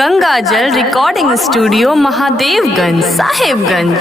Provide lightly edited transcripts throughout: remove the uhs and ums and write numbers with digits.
गंगाजल recording studio Mahadevganj Sahebganj.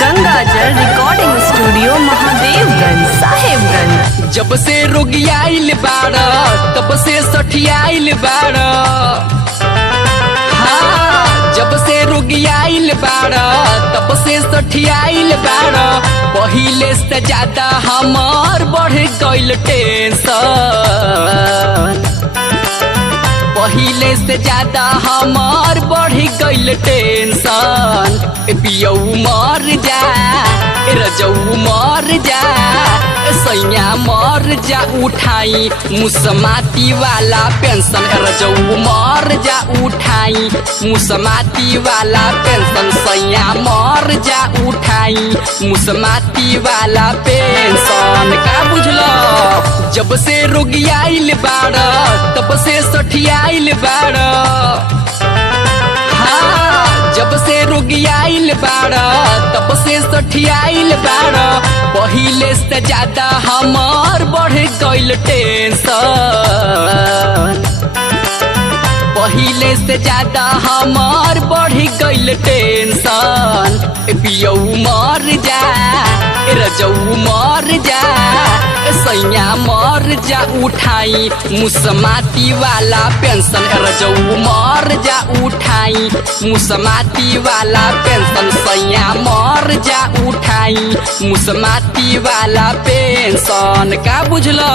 गंगाजल recording studio Mahadevganj Sahebganj. जब से रोगियाइल बाड़ा तब से सठियाइल बाड़ा। हाँ, जब से रोगियाइल बाड़ा तब से सठियाइल बाड़ा। पहिले से ज्यादा हमार बढ़ गइल टेंशन। पहिले से ज्यादा हमार बढ़ गइल टेंशन। पियऊ मर जा, रजऊ मर जा, सैया मर जा उठाई मुसमाती वाला पेंशन। रजऊ मर जा उठाई मुसमाती वाला पेंशन। सैया मर जा उठाई मुसमाती वाला पेंशन। का बुझलो? जब से रोगियाइल बाड़ा तब से सठियाइल बाड़ा। हाँ, जब से रोगियाइल बाड़ा तब से सठियाइल बाड़ा। पहिले से ज्यादा हमार बढ़ गइल टेंशन। पहिले से ज्यादा हमार बढ़ गइल टेंशन। पियऊ मर जा, रजऊ मर जा, सैया मर जा उठाई मुसमाती वाला पेंशन। रजऊ मर जा उठाई मुसमाती वाला पेंशन। सैया मर जा उठाई मुसमाती वाला पेंशन। का बुझलो?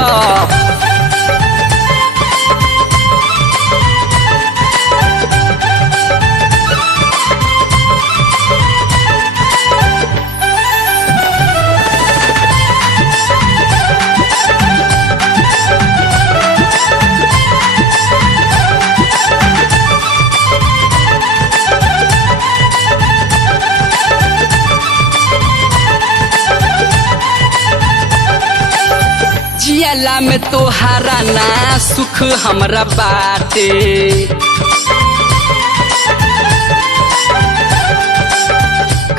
जियाला में तोहारा ना सुख हमरा बाटे।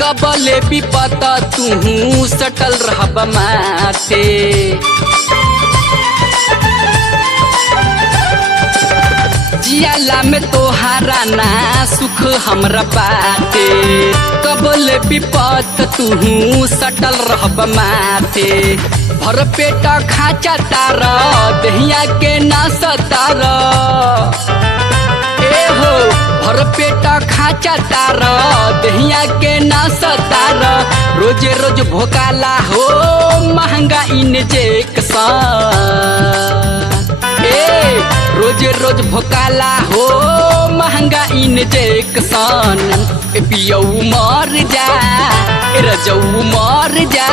कबले विपत तू सटल रहब माते। जियाला में तोहारा ना सुख हमरा बाटे। कबल विपत तू सटल रहब माथे। भर पेट खाचा तार दहिया के ना सतार। ए हो, भर पेट खाचा तार दहिया के ना सतार। रोजे रोज भोकाला हो महंगा इंजेक्शन। रोज रोज भोकाला हो महंगा इंजेक्शन। पियऊ मर जा, रजऊ मर जा,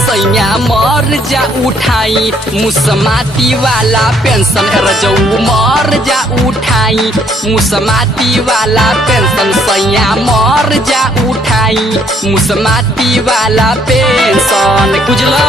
सैया मर जा उठाई मुसमाती वाला पेंशन। रजऊ मर जा उठाई मुसमाती वाला पेंशन। सैया मर जा उठाई मुसमाती वाला पेंशन। बुझलो?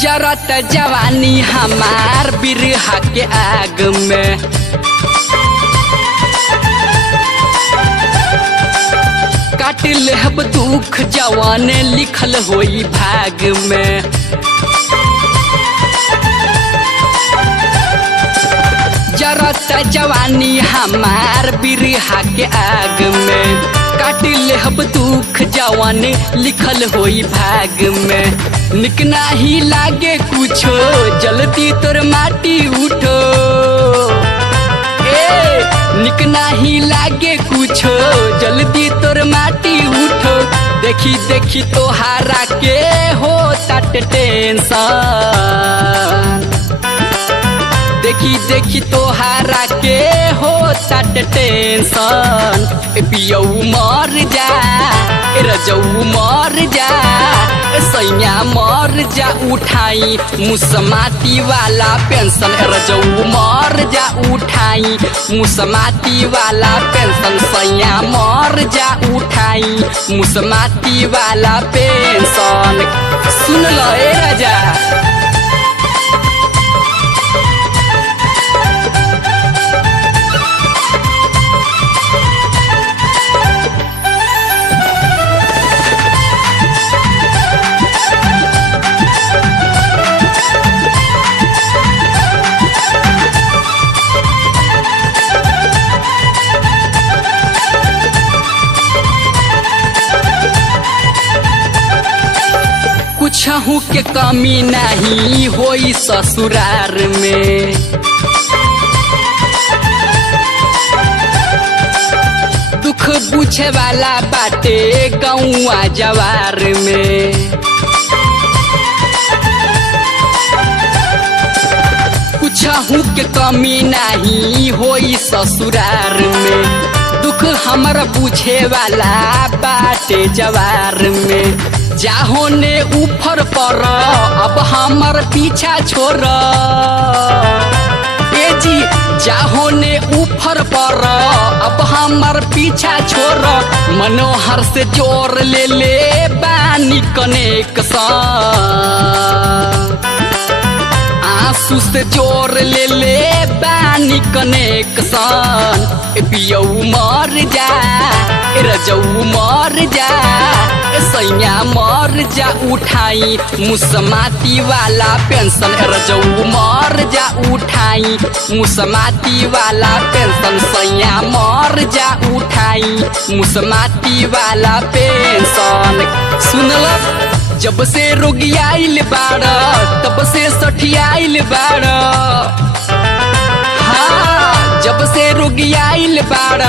जरत जवानी हमार बिरहा के आग में। काट लेहब दुख जवाने लिखल होई भाग में। जरता जवानी हमार बिरहा के आग में, काट लेहब दुख जवान लिखल होई भाग में। निक नाही लागे कुछो जल्दी तोर माटी उठो, निक नाही लागे कुछो जल्दी तोर माटी उठो। देखी देखी तोहारा के हो ताट टेंशन, देखी देखी तोहारा के हो ताट टेंशन। पियऊ मर जा, रजऊ मर जा, सैया मर जा उठाई मुसमाती वाला पेंशन। रजऊ मर जा उठाई मुसमाती वाला पेंशन, सैया मर जा उठाई मुसमाती वाला पेंशन। सुन लो ए राजा, कुछहू के कमी नहीं होई ससुरार में। दुख बुझे वाला बाटे गौआ जवार में। कुछहू के कमी नहीं होई ससुरार में। दुख हमर बुझे वाला बाटे जवार में। जाहो ने ऊपर पर अब हमर पीछा छोड़, ए जी जाहो ने ऊपर पर अब हमर पीछा छोड़। मनोहर से जोर ले ले बानी कनेक्शन, आंसू से जोर ले ले बानी कनेक्शन। पियऊ मर जा, रजऊ मर जा, सैया मर जा उठाई मुसमाती वाला पेंशन। रजऊ मर जा उठाई मुसमाती वाला पेंशन, सैया मर जा उठाई मुसमाती वाला पेंशन। सुनल जब से रोगियाइल बाड़ तब से सठियाइल बाड़, हाँ जब से रोगियाइल बाड़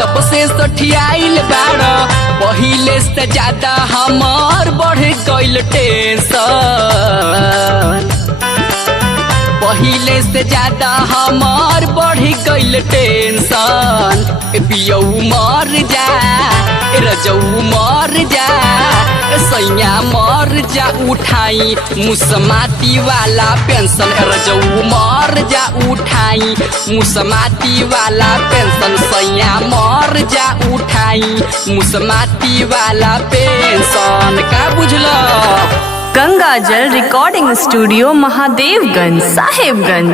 तब से सठियाइल बाड़। पहिले से ज्यादा हमार बढ़ गइल टेंशन, पहिले से ज्यादा हमार बढ़ गइल टेंशन। पियऊ मर जा, रजऊ मर जा, सैया मर जा उठाई मुसमाती वाला पेंशन। रजऊ मर जा उठाई मुसमाती वाला पेंशन, सैया मर जा उठाई मुसमाती वाला पेंशन। का बुझलो? गंगा जल रिकॉर्डिंग स्टूडियो महादेवगंज साहेबगंज।